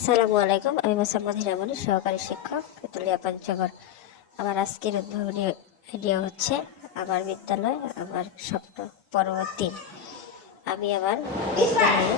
আসসালামু আলাইকুম। আমি মোসাম্মদ হিরামণি, সহকারী শিক্ষক, তেতুলিয়া পঞ্চগড়। আমার আজকের উদ্ভাবনী আইডিয়া হচ্ছে আমার বিদ্যালয়, আমার স্বপ্ন পরবর্তী। আমি আমার বিদ্যালয়ে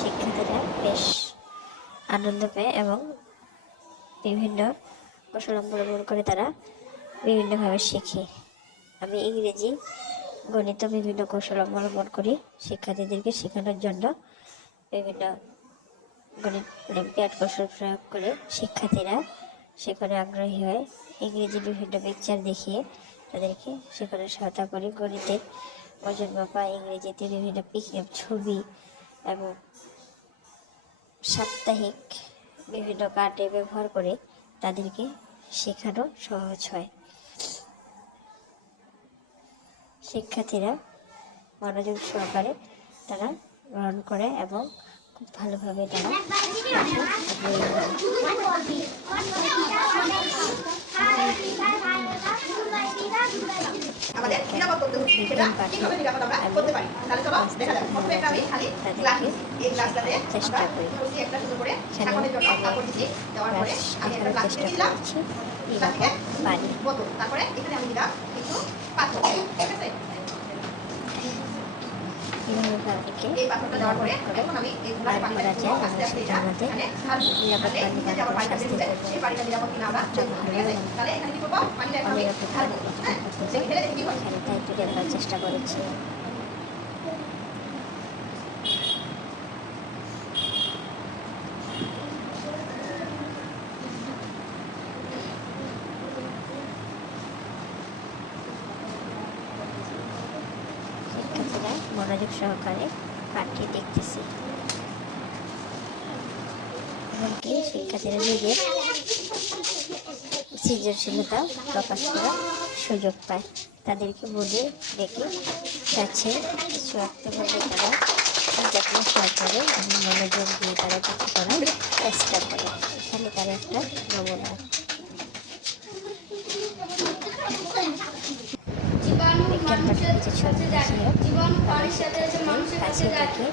শিক্ষার্থীরা বেশ আনন্দ পায় এবং বিভিন্ন কৌশল অবলম্বন করে তারা বিভিন্নভাবে শেখে। আমি ইংরেজি, গণিত বিভিন্ন কৌশল অবলম্বন করি শিক্ষার্থীদেরকে শেখানোর জন্য। বিভিন্ন গণিত অলিম্পিয়াড কৌশল প্রয়োগ করে শিক্ষার্থীরা সেখানে আগ্রহী হয়। ইংরেজি বিভিন্ন পিকচার দেখিয়ে তাদেরকে সেখানে সহায়তা করি। গণিতের ওজন মাপা, ইংরেজিতে বিভিন্ন ছবি এবং সাপ্তাহিক বিভিন্ন কার্ডে ব্যবহার করে তাদেরকে শেখানো সহজ হয়। শিক্ষার্থীরা মনোযোগ সহকারে তারা গ্রহণ করে এবং খুব ভালোভাবে তারা বিজ্ঞান পাঠে চেষ্টা করি। চেষ্টা করছি পারি। চেষ্টা করেছি। শিক্ষার্থীরা মনোযোগ সহকারে পাঠটি দেখতেছি। এমনকি শিক্ষার্থীরা নিজের সৃজনশীলতা প্রকাশ করার সুযোগ পায়। তাদেরকে বোর্ডে ডেকে কাছে কিছু আঁকতে বললে তারা যত্ন সহকারে মনোযোগ দিয়ে তারা কিছু করার চেষ্টা করে। এখানে তারা একটা নমুনা। বিজ্ঞান পাঠের কিছু ছবি দেখিয়ে তাদের শিক্ষার্থীদের কাছে দেখে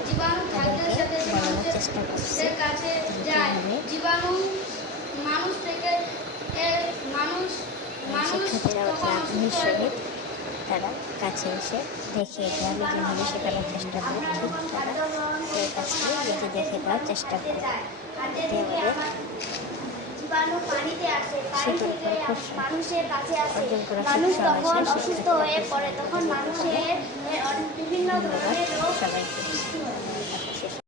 তাদেরকে বলানোর চেষ্টা করছে শিক্ষার্থীরা অতি আগ্রহের সহিত তারা কাছে এসে দেখে যে আমি যেভাবে শেখানোর চেষ্টা করি ঠিক তারা সেই কাজটি দেখে দেখে দেওয়ার চেষ্টা করি। মানুষের কাছে আসে, মানুষ যখন অসুস্থ হয়ে পড়ে তখন মানুষের বিভিন্ন ধরনের রোগ